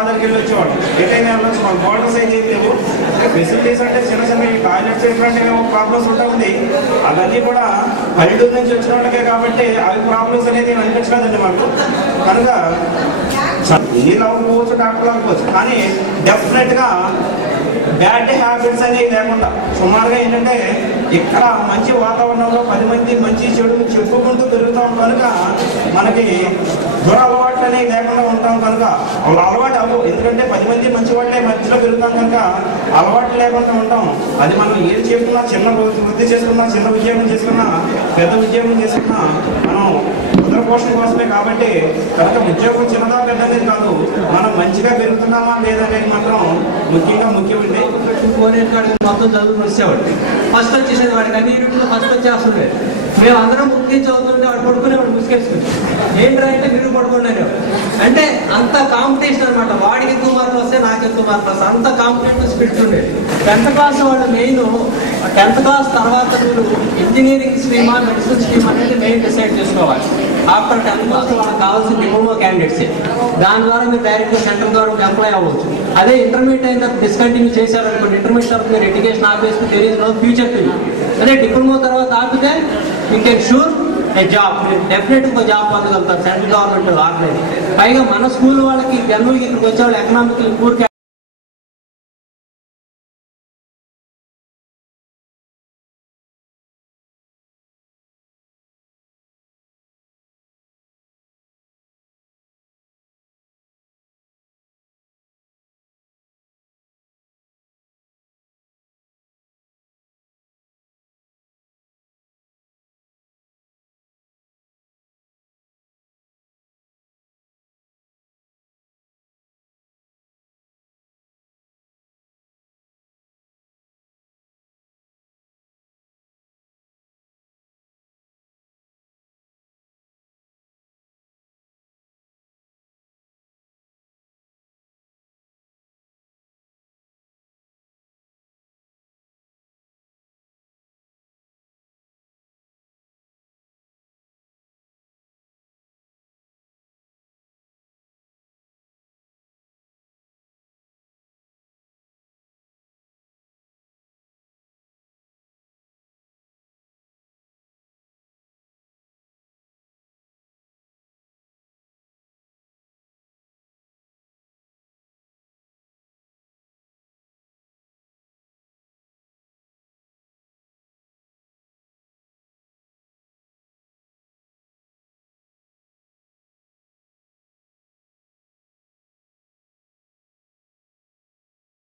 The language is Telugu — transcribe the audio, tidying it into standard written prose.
ఆధార్కి వెళ్ళి వచ్చేవాడు ఎటైనా వెళ్ళొచ్చు. మాకు బోర్డర్స్ అయితే ఏం లేవు. ఫెసిలిటీస్ అంటే చిన్న చిన్న ఈ టాయిలెట్స్ ఇట్లాంటివి ప్రాబ్లమ్స్ ఉంటా ఉంది. అవన్నీ కూడా పల్లెటూరు నుంచి వచ్చిన వాళ్ళకే కాబట్టి అవి ప్రాబ్లమ్స్ అనేది అనిపించలేదండి మాకు. కనుక ఇంజనీర్ అవ్వకపోవచ్చు, డాక్టర్ అవ్వకపోవచ్చు, కానీ డెఫినెట్గా బ్యాడ్ హ్యాబిట్స్ అనేవి లేకుండా సుమారుగా ఏంటంటే ఇక్కడ మంచి వాతావరణంలో 10 మంది మంచి చెడు చెప్పుకుంటూ పెరుగుతాం కనుక మనకి దురలవాట్లు అనేవి లేకుండా ఉంటాం కనుక వాళ్ళ అలవాటు అవ్వవు. ఎందుకంటే 10 మంది మంచి వాళ్ళే మధ్యలో పెరుగుతాం కనుక అలవాట్లు లేకుండా ఉంటాం. అది మనం ఏది చేసుకున్నా, చిన్న వృద్ధి చేసుకున్నా, చిన్న ఉద్యోగం చేసుకున్నా, పెద్ద ఉద్యోగం చేసుకున్నా మనం ఉదరపోషణ కోసమే. కాబట్టి కనుక ఉద్యోగం చిన్నదా పెద్దనేది కాదు, మనం మంచిగా పెరుగుతున్నామా లేదనేది మాత్రం ముఖ్యంగా ముఖ్యమండి. మొత్తం చదువుకుని వచ్చేవాడు, ఫస్ట్ వచ్చేసేది వాడికి అన్ని యూనిట్లో ఫస్ట్ వచ్చేస్తుండే. మేము అందరం ముఖ్యం చదువుతుంటే వాడు పడుకునేవాడు ముసుకేసుకుని. ఏంట్రా అంటే మీరు పడుకున్నాను అంటే అంత కాంపిటీషన్ అనమాట. వాడికి ఎక్కువ మార్కులు వస్తే నాకు ఎక్కువ మార్కులు వస్తాయి, అంత కాంపిటేటివ్ స్పిరిట్ ఉండేది. 10th క్లాస్ వాళ్ళు మెయిన్ 10th క్లాస్ తర్వాత మీరు ఇంజనీరింగ్ స్ట్రీమా మెడిసిన్ స్ట్రీమ్ అనేది మెయిన్ డిసైడ్ చేసుకోవాలి. ఆఫ్టర్ 10th క్లాస్ వాళ్ళకి కావాల్సిన డిప్లొమా క్యాండిడేట్స్, దాని ద్వారా మీరు డైరెక్ట్గా సెంట్రల్ గవర్నమెంట్ ఎంప్లాయ్ అవ్వచ్చు. అదే ఇంటర్మీడియట్ అయిన డిస్కంటిన్యూ చేశారనుకోండి, ఇంటర్మీడియట్ తర్వాత మీరు ఎడ్యుకేషన్ ఆపేసి there is no future too. అదే డిప్లొమా తర్వాత ఆపితే you can sure a job, మీరు డెఫినెట్గా ఒక జాబ్ పొందగలుగుతారు సెంట్రల్ గవర్నమెంట్ ఆర్గనైజ్. పైగా మన స్కూల్ వాళ్ళకి జనరల్గా ఇక్కడికి వచ్చే వాళ్ళు ఎకనామికల్ పూర్